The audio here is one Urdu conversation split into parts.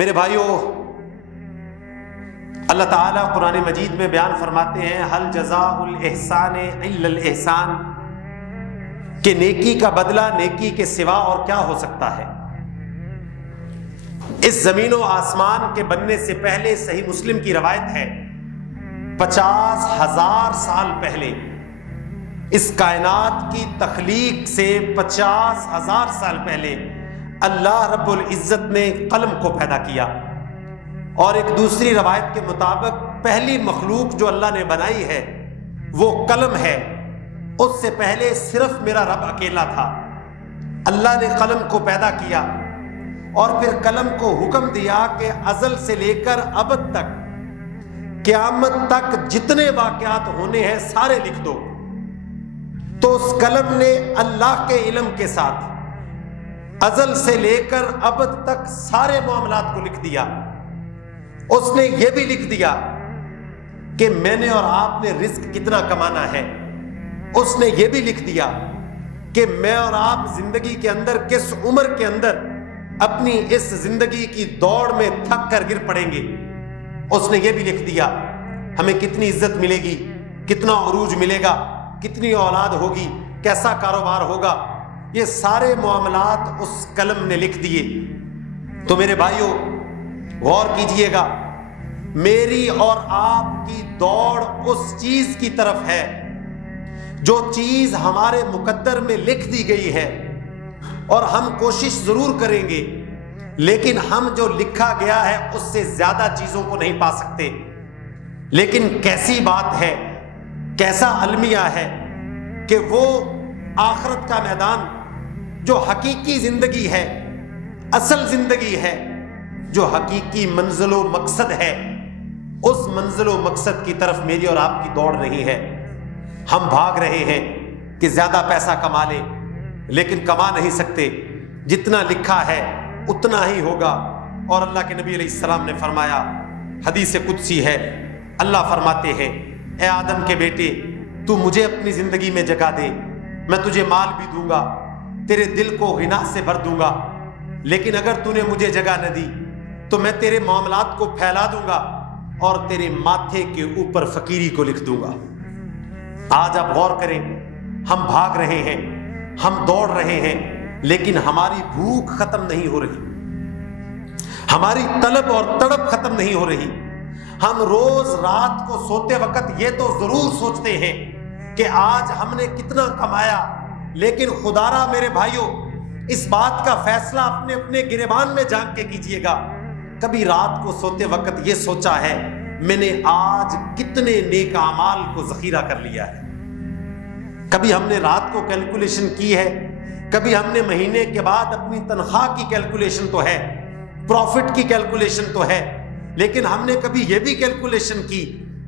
میرے بھائیوں، اللہ تعالیٰ قرآن مجید میں بیان فرماتے ہیں حل جزاء الاحسان الا الاحسان، کہ نیکی کا بدلہ نیکی کے سوا اور کیا ہو سکتا ہے۔ اس زمین و آسمان کے بننے سے پہلے صحیح مسلم کی روایت ہے 50,000 سال پہلے، اس کائنات کی تخلیق سے 50,000 سال پہلے اللہ رب العزت نے قلم کو پیدا کیا، اور ایک دوسری روایت کے مطابق پہلی مخلوق جو اللہ نے بنائی ہے وہ قلم ہے۔ اس سے پہلے صرف میرا رب اکیلا تھا۔ اللہ نے قلم کو پیدا کیا اور پھر قلم کو حکم دیا کہ ازل سے لے کر ابد تک، قیامت تک جتنے واقعات ہونے ہیں سارے لکھ دو۔ تو اس قلم نے اللہ کے علم کے ساتھ ازل سے لے کر ابد تک سارے معاملات کو لکھ دیا۔ اس نے یہ بھی لکھ دیا کہ میں نے اور آپ نے رزق کتنا کمانا ہے۔ اس نے یہ بھی لکھ دیا کہ میں اور آپ زندگی کے اندر کس عمر کے اندر اپنی اس زندگی کی دوڑ میں تھک کر گر پڑیں گے۔ اس نے یہ بھی لکھ دیا ہمیں کتنی عزت ملے گی، کتنا عروج ملے گا، کتنی اولاد ہوگی، کیسا کاروبار ہوگا۔ یہ سارے معاملات اس قلم نے لکھ دیے۔ تو میرے بھائیوں غور کیجئے گا، میری اور آپ کی دوڑ اس چیز کی طرف ہے جو چیز ہمارے مقدر میں لکھ دی گئی ہے، اور ہم کوشش ضرور کریں گے، لیکن ہم جو لکھا گیا ہے اس سے زیادہ چیزوں کو نہیں پا سکتے۔ لیکن کیسی بات ہے، کیسا المیہ ہے کہ وہ آخرت کا میدان جو حقیقی زندگی ہے، اصل زندگی ہے، جو حقیقی منزل و مقصد ہے، اس منزل و مقصد کی طرف میری اور آپ کی دوڑ نہیں ہے۔ ہم بھاگ رہے ہیں کہ زیادہ پیسہ کما لیں، لیکن کما نہیں سکتے۔ جتنا لکھا ہے اتنا ہی ہوگا۔ اور اللہ کے نبی علیہ السلام نے فرمایا، حدیث قدسی ہے، اللہ فرماتے ہیں اے آدم کے بیٹے، تو مجھے اپنی زندگی میں جگہ دے، میں تجھے مال بھی دوں گا، تیرے دل کو غنا سے بھر دوں گا، لیکن اگر تو نے مجھے جگہ نہ دی تو میں تیرے معاملات کو پھیلا دوں گا اور تیرے ماتھے کے اوپر فقیری کو لکھ دوں گا۔ آج آپ غور کریں، ہم بھاگ رہے ہیں، ہم دوڑ رہے ہیں، لیکن ہماری بھوک ختم نہیں ہو رہی، ہماری طلب اور تڑپ ختم نہیں ہو رہی۔ ہم روز رات کو سوتے وقت یہ تو ضرور سوچتے ہیں کہ آج ہم نے کتنا کمایا، لیکن خدا را میرے بھائیوں، اس بات کا فیصلہ اپنے اپنے گریبان میں جھانک کے کیجئے گا۔ کبھی رات کو سوتے وقت یہ سوچا ہے میں نے آج کتنے نیک اعمال کو ذخیرہ کر لیا ہے؟ کبھی ہم نے رات کو کیلکولیشن کی ہے؟ کبھی ہم نے مہینے کے بعد اپنی تنخواہ کی کیلکولیشن تو ہے، پروفٹ کی کیلکولیشن تو ہے، لیکن ہم نے کبھی یہ بھی کیلکولیشن کی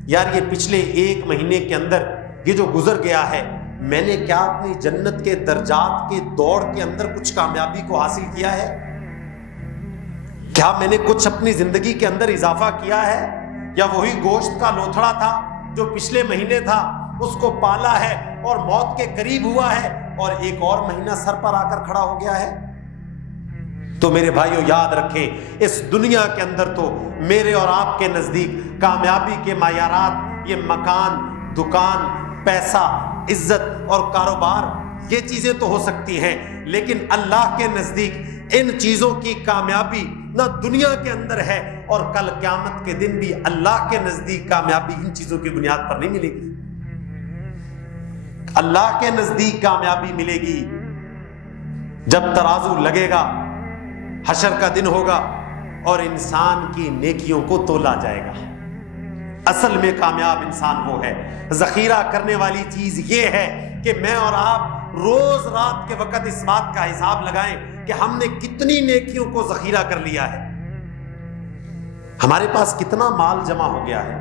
یار یہ پچھلے ایک مہینے کے اندر یہ جو گزر گیا ہے، میں نے کیا اپنی جنت کے درجات کے دوڑ کے اندر کچھ کامیابی کو حاصل کیا ہے؟ کیا میں نے کچھ اپنی زندگی کے اندر اضافہ کیا ہے، یا وہی گوشت کا لوتھڑا تھا جو پچھلے مہینے تھا اس کو پالا ہے اور موت کے قریب ہوا ہے اور ایک اور مہینہ سر پر آ کر کھڑا ہو گیا ہے؟ تو میرے بھائیوں یاد رکھیں، اس دنیا کے اندر تو میرے اور آپ کے نزدیک کامیابی کے معیارات یہ مکان، دکان، پیسہ، عزت اور کاروبار، یہ چیزیں تو ہو سکتی ہیں، لیکن اللہ کے نزدیک ان چیزوں کی کامیابی نہ دنیا کے اندر ہے، اور کل قیامت کے دن بھی اللہ کے نزدیک کامیابی ان چیزوں کی بنیاد پر نہیں ملے گی۔ اللہ کے نزدیک کامیابی ملے گی جب ترازو لگے گا، حشر کا دن ہوگا اور انسان کی نیکیوں کو تولا جائے گا۔ اصل میں کامیاب انسان وہ ہے۔ ذخیرہ کرنے والی چیز یہ ہے کہ میں اور آپ روز رات کے وقت اس بات کا حساب لگائیں کہ ہم نے کتنی نیکیوں کو ذخیرہ کر لیا ہے، ہمارے پاس کتنا مال جمع ہو گیا ہے۔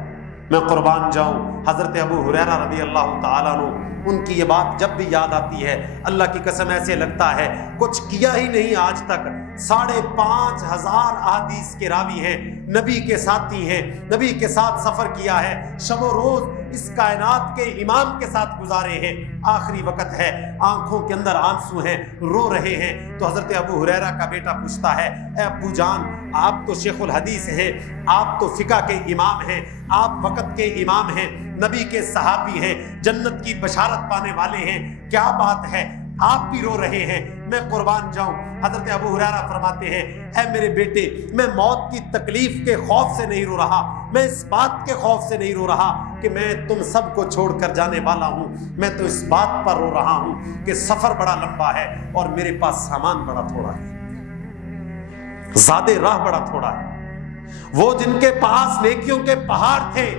میں قربان جاؤں، حضرت ابو ہریرہ رضی اللہ تعالیٰ عنہ، ان کی یہ بات جب بھی یاد آتی ہے اللہ کی قسم ایسے لگتا ہے کچھ کیا ہی نہیں آج تک۔ 5,500 احادیث کے راوی ہیں، نبی کے ساتھی ہیں، نبی کے ساتھ سفر کیا ہے، شب و روز اس کائنات کے امام کے ساتھ گزارے ہیں. آخری وقت ہے, آنکھوں کے اندر آنسو ہیں, رو رہے ہیں. تو حضرت ابو ہریرہ کا بیٹا پوچھتا ہے, اے ابو جان, آپ تو شیخ الحدیث ہیں, آپ تو فقہ کے امام ہیں, آپ وقت کے امام ہیں, نبی کے صحابی ہیں, جنت کی بشارت پانے والے ہیں, کیا بات ہے آپ بھی رو رہے ہیں, میں قربان جاؤں. حضرت ابو ہریرہ فرماتے ہیں, اے میرے بیٹے, میں موت کی تکلیف کے خوف سے نہیں رو رہا, میں اس بات کے خوف سے نہیں رو رہا کہ میں تم سب کو چھوڑ کر جانے والا ہوں, میں تو اس بات پر رو رہا ہوں کہ سفر بڑا لمبا ہے اور میرے پاس سامان بڑا تھوڑا ہے, زادِ راہ بڑا تھوڑا ہے. وہ جن کے پاس نیکیوں کے پہاڑ تھے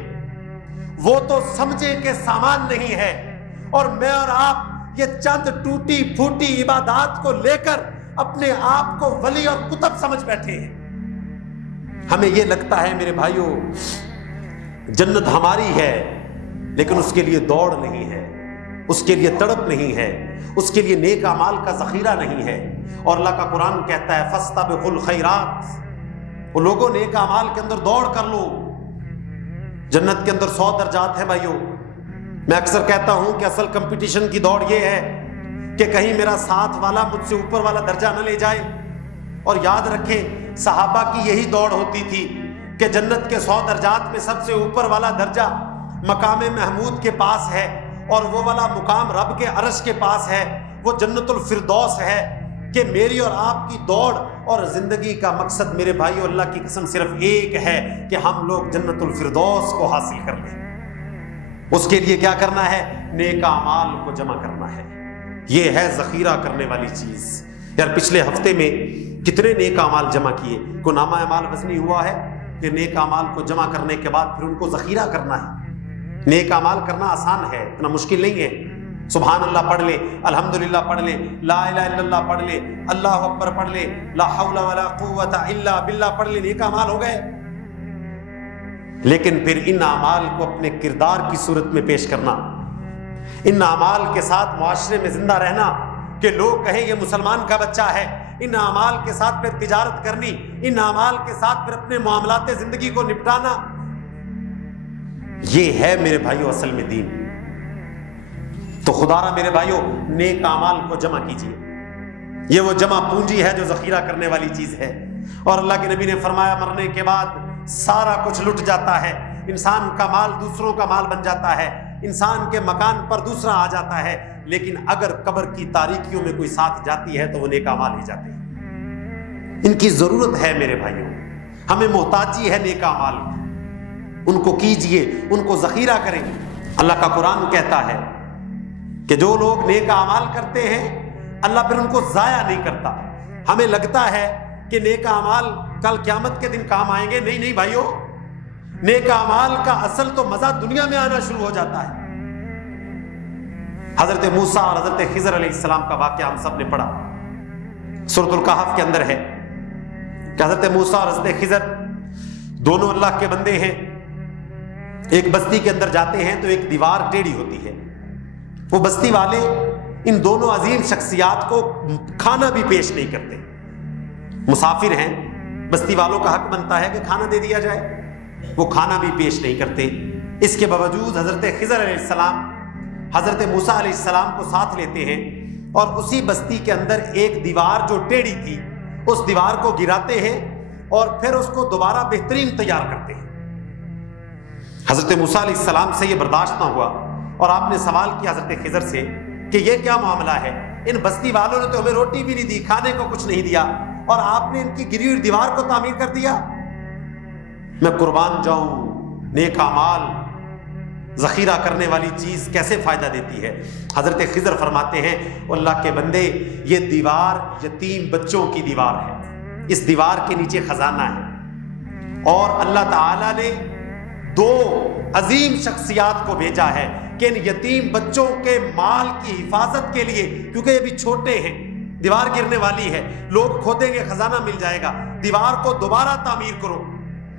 وہ تو سمجھے کہ سامان نہیں ہے, اور میں اور آپ یہ چند ٹوٹی پھوٹی عبادات کو لے کر اپنے آپ کو ولی اور قطب سمجھ بیٹھے ہیں. ہمیں یہ لگتا ہے میرے بھائیوں جنت ہماری ہے, لیکن اس کے لیے دوڑ نہیں ہے, اس کے لیے تڑپ نہیں ہے, اس کے لیے نیک اعمال کا ذخیرہ نہیں ہے. اور اللہ کا قرآن کہتا ہے فاستبقوا الخیرات, وہ لوگوں نیک اعمال کے اندر دوڑ کر لو. جنت کے اندر 100 درجات ہیں بھائیوں. میں اکثر کہتا ہوں کہ اصل کمپٹیشن کی دوڑ یہ ہے کہ کہیں میرا ساتھ والا مجھ سے اوپر والا درجہ نہ لے جائے. اور یاد رکھیں صحابہ کی یہی دوڑ ہوتی تھی کہ جنت کے 100 درجات میں سب سے اوپر والا درجہ مقام محمود کے پاس ہے, اور وہ والا مقام رب کے عرش کے پاس ہے, وہ جنت الفردوس ہے. کہ میری اور آپ کی دوڑ اور زندگی کا مقصد میرے بھائیو اللہ کی قسم صرف ایک ہے کہ ہم لوگ جنت الفردوس کو حاصل کر لیں. اس کے لیے کیا کرنا ہے؟ نیک اعمال کو جمع کرنا ہے. یہ ہے ذخیرہ کرنے والی چیز. یار پچھلے ہفتے میں کتنے نیک اعمال جمع کیے؟ کوئی نامہ اعمال وزنی ہوا ہے کہ نیک اعمال کو جمع کرنے کے بعد پھر ان کو ذخیرہ کرنا ہے. نیک اعمال کرنا آسان ہے, اتنا مشکل نہیں ہے. سبحان اللہ پڑھ لے, الحمدللہ پڑھ لے, لا الہ الا اللہ پڑھ لے, اللہ اکبر پڑھ لے, لا حول ولا قوت الا باللہ پڑھ لے, نیک اعمال ہو گئے. لیکن پھر ان اعمال کو اپنے کردار کی صورت میں پیش کرنا, ان اعمال کے ساتھ معاشرے میں زندہ رہنا کہ لوگ کہیں یہ مسلمان کا بچہ ہے, ان اعمال کے ساتھ پھر تجارت کرنی, ان اعمال کے ساتھ پھر اپنے معاملات زندگی کو نپٹانا, یہ ہے میرے بھائیو اصل میں دین. تو خدا را میرے بھائیو نیک اعمال کو جمع کیجیے. یہ وہ جمع پونجی ہے جو ذخیرہ کرنے والی چیز ہے. اور اللہ کے نبی نے فرمایا مرنے کے بعد سارا کچھ لٹ جاتا ہے, انسان کا مال دوسروں کا مال بن جاتا ہے, انسان کے مکان پر دوسرا آ جاتا ہے, لیکن اگر قبر کی تاریکیوں میں کوئی ساتھ جاتی ہے تو وہ نیک اعمال ہی جاتے ہیں. ان کی ضرورت ہے میرے بھائیوں, ہمیں محتاجی ہے نیک اعمال, ان کو کیجئے, ان کو ذخیرہ کریں. اللہ کا قرآن کہتا ہے کہ جو لوگ نیک اعمال کرتے ہیں اللہ پھر ان کو ضائع نہیں کرتا. ہمیں لگتا ہے کہ نیک اعمال کل قیامت کے دن کام آئیں گے. نہیں نہیں بھائیو, نیک اعمال کا اصل تو مزہ دنیا میں آنا شروع ہو جاتا ہے. حضرت موسیٰ اور حضرت خضر علیہ السلام کا واقعہ ہم سب نے پڑھا, سورۃ الکہف کے اندر ہے کہ حضرت موسیٰ اور حضرت خضر دونوں اللہ کے بندے ہیں. ایک بستی کے اندر جاتے ہیں تو ایک دیوار ٹیڑھی ہوتی ہے. وہ بستی والے ان دونوں عظیم شخصیات کو کھانا بھی پیش نہیں کرتے. مسافر ہیں, بستی والوں کا حق بنتا ہے کہ کھانا دے دیا جائے, وہ کھانا بھی پیش نہیں کرتے. اس کے باوجود حضرت خضر علیہ السلام حضرت موسیٰ علیہ السلام کو ساتھ لیتے ہیں اور اسی بستی کے اندر ایک دیوار جو ٹیڑھی تھی اس دیوار کو گراتے ہیں اور پھر اس کو دوبارہ بہترین تیار کرتے ہیں. حضرت موسیٰ علیہ السلام سے یہ برداشت نہ ہوا اور آپ نے سوال کیا حضرت خضر سے کہ یہ کیا معاملہ ہے؟ ان بستی والوں نے تو ہمیں روٹی بھی نہیں دی, کھانے کو کچھ نہیں دیا, اور آپ نے ان کی گری ہوئی دیوار کو تعمیر کر دیا. میں قربان جاؤں, نیک اعمال ذخیرہ کرنے والی چیز کیسے فائدہ دیتی ہے. حضرت خضر فرماتے ہیں اللہ کے بندے یہ دیوار یتیم بچوں کی دیوار ہے, اس دیوار کے نیچے خزانہ ہے, اور اللہ تعالی نے 2 عظیم شخصیات کو بھیجا ہے کہ ان یتیم بچوں کے مال کی حفاظت کے لیے, کیونکہ یہ بھی چھوٹے ہیں, دیوار گرنے والی ہے, لوگ کھودیں گے خزانہ مل جائے گا, دیوار کو دوبارہ تعمیر کرو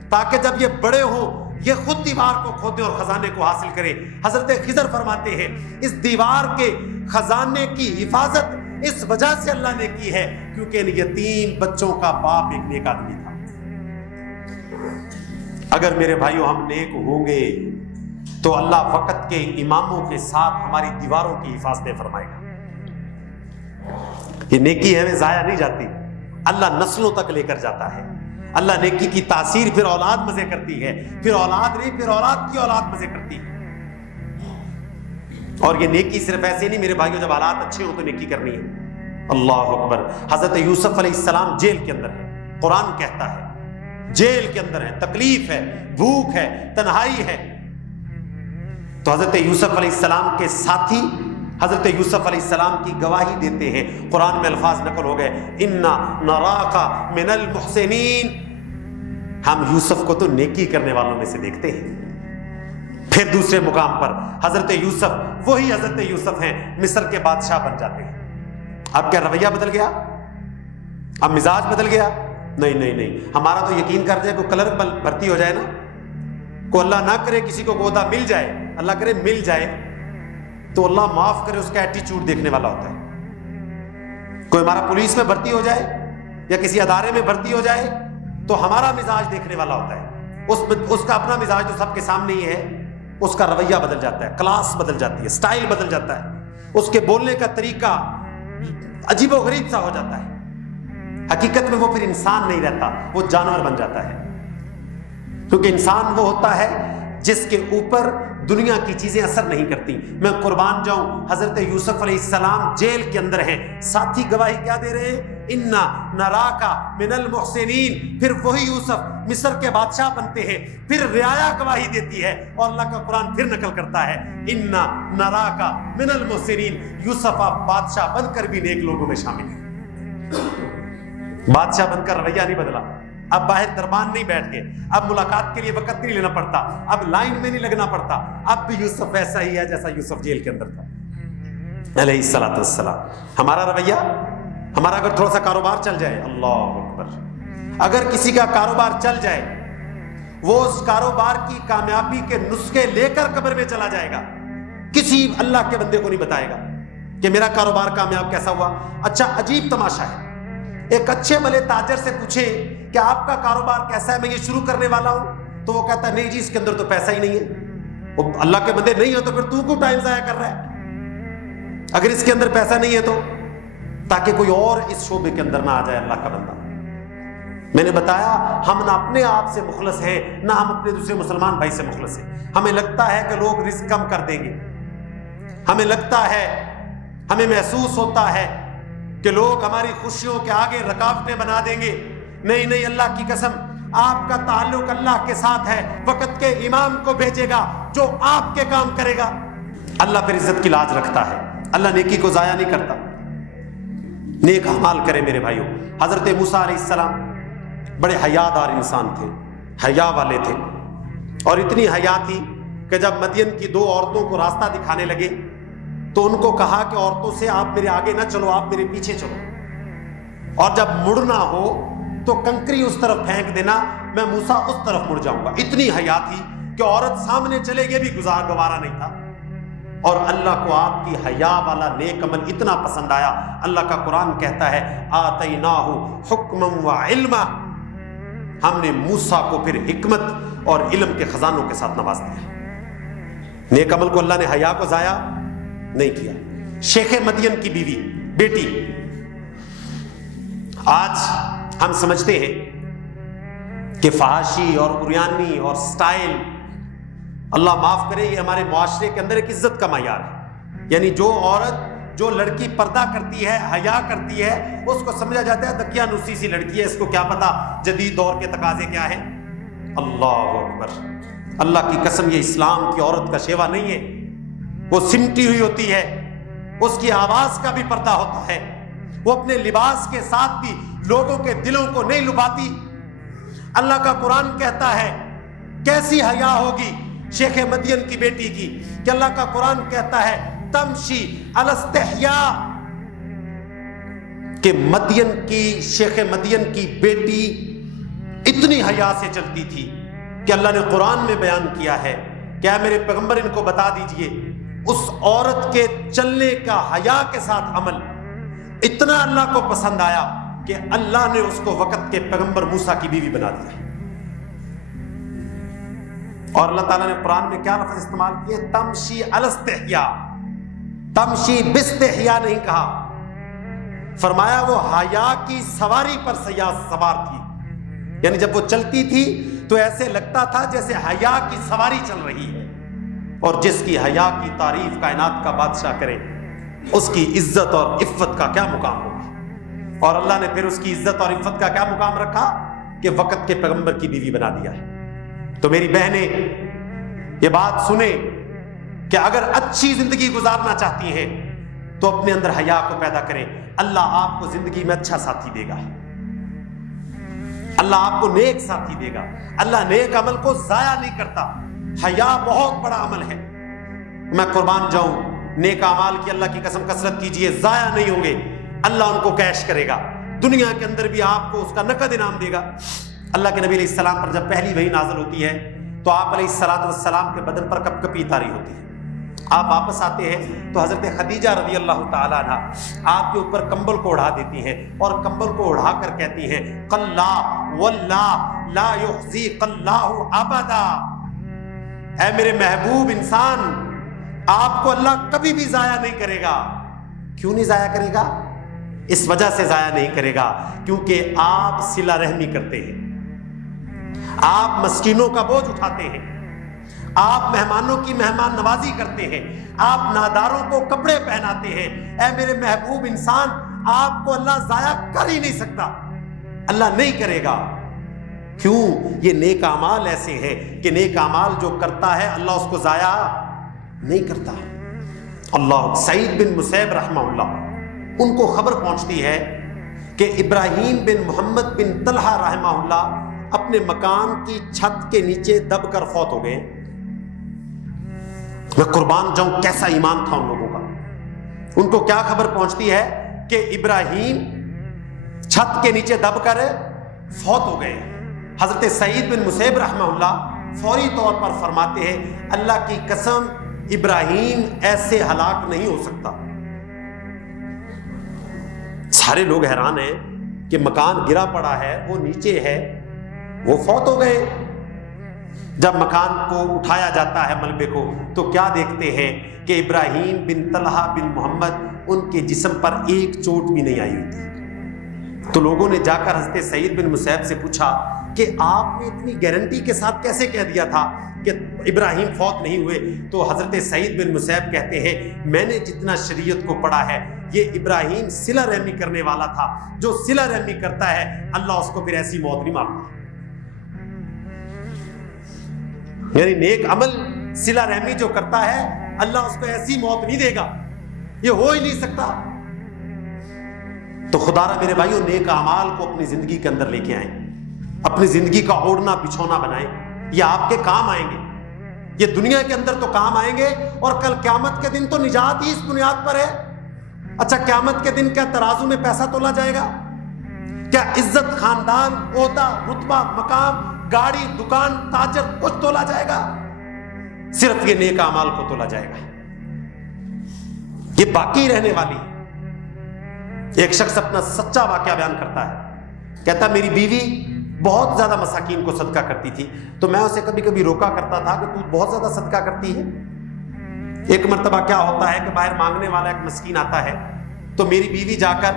تاکہ جب یہ بڑے ہوں یہ خود دیوار کو کھودیں اور خزانے کو حاصل کریں. حضرت خضر فرماتے ہیں اس دیوار کے خزانے کی حفاظت اس وجہ سے اللہ نے کی ہے کیونکہ ان یتیم بچوں کا باپ ایک نیک آدمی تھا. اگر میرے بھائیوں ہم نیک ہوں گے تو اللہ وقت کے اماموں کے ساتھ ہماری دیواروں کی حفاظتیں فرمائے گا. یہ نیکی ہمیں ضائع نہیں جاتی، اللہ نسلوں تک لے کر جاتا ہے. اللہ نیکی کی تاثیر پھر اولاد مزے کرتی ہے، پھر اولاد نہیں، پھر اولاد کی اولاد مزے کرتی ہے. اور یہ نیکی صرف ایسے نہیں میرے بھائیوں، جب حالات اچھے ہوں تو نیکی کرنی ہے. اللہ اکبر. حضرت یوسف علیہ السلام جیل کے اندر ہے، قرآن کہتا ہے جیل کے اندر ہے، تکلیف ہے، بھوک ہے، تنہائی ہے. تو حضرت یوسف علیہ السلام کے ساتھی حضرت یوسف علیہ السلام کی گواہی دیتے ہیں. قرآن میں الفاظ نقل ہو گئے، انا نراک من المحسنین، ہم یوسف کو تو نیکی کرنے والوں میں سے دیکھتے ہیں. پھر دوسرے مقام پر حضرت یوسف، وہی حضرت یوسف ہیں، مصر کے بادشاہ بن جاتے ہیں. اب کیا رویہ بدل گیا؟ اب مزاج بدل گیا؟ نہیں نہیں نہیں. ہمارا تو یقین کر جائے کوئی کلرک بھرتی ہو جائے نا، کو اللہ نہ کرے کسی کو عہدہ مل جائے، اللہ کرے مل جائے، تو اللہ معاف کرے اس کا ایٹیچیوڈ دیکھنے والا ہوتا ہے. کوئی ہمارا پولیس میں بھرتی ہو جائے یا کسی ادارے میں بھرتی ہو جائے تو ہمارا مزاج دیکھنے والا ہوتا ہے. اس کا اپنا مزاج تو سب کے سامنے ہی ہے، اس کا رویہ بدل جاتا ہے، کلاس بدل جاتی ہے، سٹائل بدل جاتا ہے، اس کے بولنے کا طریقہ عجیب و غریب سا ہو جاتا ہے. حقیقت میں وہ پھر انسان نہیں رہتا، وہ جانور بن جاتا ہے. کیونکہ انسان وہ ہوتا ہے جس کے اوپر دنیا کی چیزیں اثر نہیں کرتی. میں قربان جاؤں، حضرت یوسف علیہ السلام جیل کے اندر ہیں، ساتھی گواہی کیا دے رہے ہیں؟ انا نراک من المحسنین. پھر وہی یوسف مصر کے بادشاہ بنتے ہیں، پھر رعایا گواہی دیتی ہے، اور اللہ کا قرآن پھر نقل کرتا ہے انا نراک من المحسنین. یوسف آپ بادشاہ بن کر بھی نیک لوگوں میں شامل ہیں. بادشاہ بن کر رویہ نہیں بدلا، اب باہر دربان نہیں بیٹھ کے، اب ملاقات کے لیے وقت نہیں لینا پڑتا، اب لائن میں نہیں لگنا پڑتا. اب بھی یوسف ویسا ہی ہے جیسا یوسف جیل کے اندر تھا علیہ الصلوۃ والسلام. ہمارا رویہ، ہمارا اگر تھوڑا سا کاروبار چل جائے، اللہ اکبر، اگر کسی کا کاروبار چل جائے، وہ اس کاروبار کی کامیابی کے نسخے لے کر قبر میں چلا جائے گا، کسی اللہ کے بندے کو نہیں بتائے گا کہ میرا کاروبار کامیاب کیسا ہوا. اچھا عجیب تماشا ہے، ایک اچھے بھلے تاجر سے پوچھیں کہ آپ کا کاروبار کیسا ہے، میں یہ شروع کرنے والا ہوں، تو وہ کہتا ہے نہیں جی اس کے اندر تو پیسہ ہی نہیں ہے. وہ اللہ کے بندے نہیں ہو تو پھر تو کو ٹائم ضائع کر رہا ہے اگر اس کے اندر پیسہ نہیں ہے تو، تاکہ کوئی اور اس شعبے کے اندر نہ آ جائے اللہ کا بندہ. میں نے بتایا ہم نہ اپنے آپ سے مخلص ہیں، نہ ہم اپنے دوسرے مسلمان بھائی سے مخلص ہیں. ہمیں لگتا ہے کہ لوگ رزق کم کر دیں گے، ہمیں لگتا ہے، ہمیں محسوس ہوتا ہے کہ لوگ ہماری خوشیوں کے آگے رکاوٹیں بنا دیں گے. نہیں نہیں، اللہ کی قسم، آپ کا تعلق اللہ کے ساتھ ہے. وقت کے امام کو بھیجے گا جو آپ کے کام کرے گا. اللہ پھر عزت کی لاج رکھتا ہے، اللہ نیکی کو ضائع نہیں کرتا. نیک اعمال کرے میرے بھائیوں. حضرت موسیٰ علیہ السلام بڑے حیا دار انسان تھے، حیا والے تھے، اور اتنی حیا تھی کہ جب مدین کی 2 عورتوں کو راستہ دکھانے لگے تو ان کو کہا کہ عورتوں سے آپ میرے آگے نہ چلو، آپ میرے پیچھے چلو، اور جب مڑنا ہو تو کنکری اس طرف پھینک دینا، میں موسیٰ اس طرف مڑ جاؤں گا. اتنی حیا تھی کہ عورت سامنے چلے گئے بھی گوارا نہیں تھا. اور اللہ کو آپ کی حیا والا نیک عمل اتنا پسند آیا. اللہ کا قرآن کہتا ہے آتیناہ حکما وعلما، ہم نے موسیٰ کو پھر حکمت اور علم کے خزانوں کے ساتھ نواز دیا. نیک عمل کو اللہ نے حیا کو ضائع نہیں کیا. شیخ مدین کی بیوی، بیٹی، آج ہم سمجھتے ہیں کہ فحاشی اور عریانی اور سٹائل، اللہ معاف کرے، یہ ہمارے معاشرے کے اندر ایک عزت کا معیار ہے. یعنی جو عورت، جو لڑکی پردہ کرتی ہے، حیا کرتی ہے، اس کو سمجھا جاتا ہے دکیا نوسی سی لڑکی ہے، اس کو کیا پتا جدید دور کے تقاضے کیا ہیں. اللہ اکبر، اللہ کی قسم، یہ اسلام کی عورت کا شیوا نہیں ہے. وہ سمٹی ہوئی ہوتی ہے، اس کی آواز کا بھی پردہ ہوتا ہے، وہ اپنے لباس کے ساتھ بھی لوگوں کے دلوں کو نہیں لبھاتی. اللہ کا قرآن کہتا ہے کیسی حیا ہوگی شیخ مدین کی بیٹی کی، کہ اللہ کا قرآن کہتا ہے تمشی علی استحیاء، کہ مدین کی، شیخ مدین کی بیٹی اتنی حیا سے چلتی تھی کہ اللہ نے قرآن میں بیان کیا ہے کہ اے میرے پیغمبر ان کو بتا دیجئے، اس عورت کے چلنے کا حیا کے ساتھ عمل اتنا اللہ کو پسند آیا کہ اللہ نے اس کو وقت کے پیغمبر موسیٰ کی بیوی بنا دیا. اور اللہ تعالیٰ نے قرآن میں کیا لفظ استعمال کیے؟ تمشی الاستحیا، تمشی باستحیا نہیں کہا، فرمایا وہ حیا کی سواری پر سوار تھی، یعنی جب وہ چلتی تھی تو ایسے لگتا تھا جیسے حیا کی سواری چل رہی ہے۔ اور جس کی حیا کی تعریف کائنات کا بادشاہ کرے اس کی عزت اور عفت کا کیا مقام ہوگا۔ اور اللہ نے پھر اس کی عزت اور عفت کا کیا مقام رکھا کہ وقت کے پیغمبر کی بیوی بنا دیا ہے۔ تو میری بہنیں یہ بات سنیں کہ اگر اچھی زندگی گزارنا چاہتی ہیں تو اپنے اندر حیا کو پیدا کریں، اللہ آپ کو زندگی میں اچھا ساتھی دے گا، اللہ آپ کو نیک ساتھی دے گا، اللہ نیک عمل کو ضائع نہیں کرتا۔ حیا بہت بڑا عمل ہے، میں قربان جاؤں، نیک اعمال کی اللہ کی قسم کثرت کیجئے، ضائع نہیں ہوں گے، اللہ ان کو کیش کرے گا، دنیا کے اندر بھی آپ کو اس کا نقد انعام دے گا۔ اللہ کے نبی علیہ السلام پر جب پہلی وحی نازل ہوتی ہے تو آپ علیہ السلام کے بدن پر کپ کپی طاری ہوتی ہے، آپ واپس آتے ہیں تو حضرت خدیجہ رضی اللہ تعالیٰ عنہ آپ کے اوپر کمبل کو اڑا دیتی ہیں اور کمبل کو اڑا کر کہتی ہیں قلا واللہ لا یخزیک اللہ ابدا، اے میرے محبوب انسان، آپ کو اللہ کبھی بھی ضائع نہیں کرے گا۔ کیوں نہیں ضائع کرے گا؟ اس وجہ سے ضائع نہیں کرے گا کیونکہ آپ صلہ رحمی کرتے ہیں، آپ مسکینوں کا بوجھ اٹھاتے ہیں، آپ مہمانوں کی مہمان نوازی کرتے ہیں، آپ ناداروں کو کپڑے پہناتے ہیں۔ اے میرے محبوب انسان، آپ کو اللہ ضائع کر ہی نہیں سکتا، اللہ نہیں کرے گا۔ کیوں؟ یہ نیک اعمال ایسے ہیں کہ نیک اعمال جو کرتا ہے اللہ اس کو ضائع نہیں کرتا۔ اللہ سعید بن مسیب رحمہ اللہ، ان کو خبر پہنچتی ہے کہ ابراہیم بن محمد بن طلحہ رحمہ اللہ اپنے مکان کی چھت کے نیچے دب کر فوت ہو گئے۔ میں قربان جاؤں کیسا ایمان تھا ان لوگوں کا۔ ان کو کیا خبر پہنچتی ہے کہ ابراہیم چھت کے نیچے دب کر فوت ہو گئے۔ حضرت سعید بن مسیب رحمہ اللہ فوری طور پر فرماتے ہیں اللہ کی قسم ابراہیم ایسے ہلاک نہیں ہو سکتا۔ سارے لوگ حیران ہیں کہ مکان گرا پڑا ہے، وہ نیچے ہے، وہ فوت ہو گئے۔ جب مکان کو اٹھایا جاتا ہے ملبے کو تو کیا دیکھتے ہیں کہ ابراہیم بن طلحہ بن محمد ان کے جسم پر ایک چوٹ بھی نہیں آئی ہوئی تھی۔ تو لوگوں نے جا کر حضرت سعید بن مسیب سے پوچھا کہ آپ نے اتنی گارنٹی کے ساتھ کیسے کہہ دیا تھا کہ ابراہیم فوت نہیں ہوئے؟ تو حضرت سعید بن مسیب کہتے ہیں میں نے جتنا شریعت کو پڑھا ہے یہ ابراہیم صلہ رحمی کرنے والا تھا، جو صلہ رحمی کرتا ہے اللہ اس کو پھر ایسی موت نہیں مارتا۔ یعنی نیک عمل صلہ رحمی جو کرتا ہے اللہ اس کو ایسی موت نہیں دے گا، یہ ہو ہی نہیں سکتا۔ تو خدا را میرے بھائیوں، نیک اعمال کو اپنی زندگی کے اندر لے کے آئیں، اپنی زندگی کا اوڑھنا بچھونا بنائیں، یہ آپ کے کام آئیں گے، یہ دنیا کے اندر تو کام آئیں گے اور کل قیامت کے دن تو نجات ہی اس بنیاد پر ہے۔ اچھا قیامت کے دن کیا ترازو میں پیسہ تولا جائے گا؟ کیا عزت، خاندان، عہدہ، رتبہ، مقام، گاڑی، دکان، تاجر کچھ تولا جائے گا؟ صرف یہ نیک اعمال کو تولا جائے گا، یہ باقی رہنے والی ہے۔ ایک شخص اپنا سچا واقعہ بیان کرتا ہے، کہتا میری بیوی بہت زیادہ مساکین کو صدقہ کرتی تھی، تو میں اسے کبھی کبھی روکا کرتا تھا کہ تو بہت زیادہ صدقہ کرتی ہے۔ ایک مرتبہ کیا ہوتا ہے کہ باہر مانگنے والا ایک مسکین آتا ہے تو میری بیوی جا کر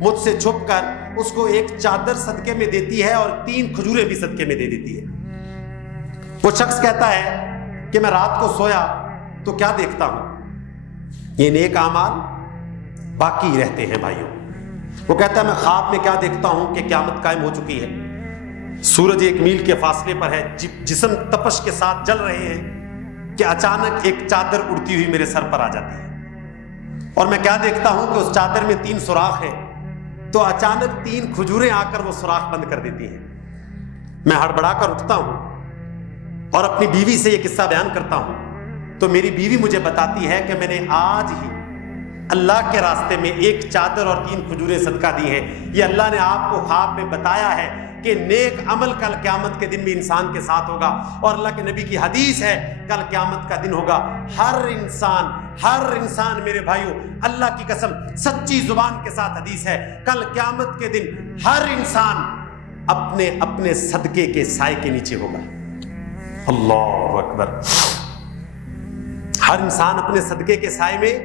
مجھ سے چھپ کر اس کو ایک چادر صدقے میں دیتی ہے اور 3 کھجوریں بھی صدقے میں دے دیتی ہے۔ وہ شخص کہتا ہے کہ میں رات کو سویا تو کیا دیکھتا ہوں، یہ نیک اعمال باقی رہتے ہیں بھائیوں۔ وہ کہتا ہے میں خواب میں کیا دیکھتا ہوں کہ قیامت قائم ہو چکی ہے، سورج 1 میل کے فاصلے پر ہے، جسم تپش کے ساتھ جل رہے ہیں کہ اچانک ایک چادر اڑتی ہوئی میرے سر پر آ جاتی ہے، اور میں کیا دیکھتا ہوں کہ اس چادر میں 3 سوراخ ہیں، تو اچانک 3 کھجوریں آ کر وہ سوراخ بند کر دیتی ہیں۔ میں ہڑبڑا کر اٹھتا ہوں اور اپنی بیوی سے یہ قصہ بیان کرتا ہوں، تو میری بیوی مجھے بتاتی ہے کہ میں نے آج ہی اللہ کے راستے میں 1 چادر اور 3 کھجوریں صدقہ دی ہیں۔ یہ اللہ نے آپ کو خواب میں بتایا ہے کہ نیک عمل کل قیامت کے دن بھی انسان کے ساتھ ہوگا، اور اللہ کے نبی کی حدیث ہے کل قیامت کا دن ہوگا، ہر انسان میرے بھائیوں، اللہ کی قسم سچی زبان کے ساتھ حدیث ہے، کل قیامت کے دن ہر انسان اپنے صدقے کے سائے کے نیچے ہوگا۔ اللہ اکبر. ہر انسان اپنے صدقے کے سائے میں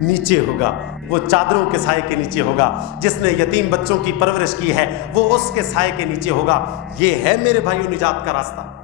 نیچے ہوگا. وہ چادروں کے سائے کے نیچے ہوگا. جس نے یتیم بچوں کی پرورش کی ہے وہ اس کے سائے کے نیچے ہوگا. یہ ہے میرے بھائیوں نجات کا راستہ.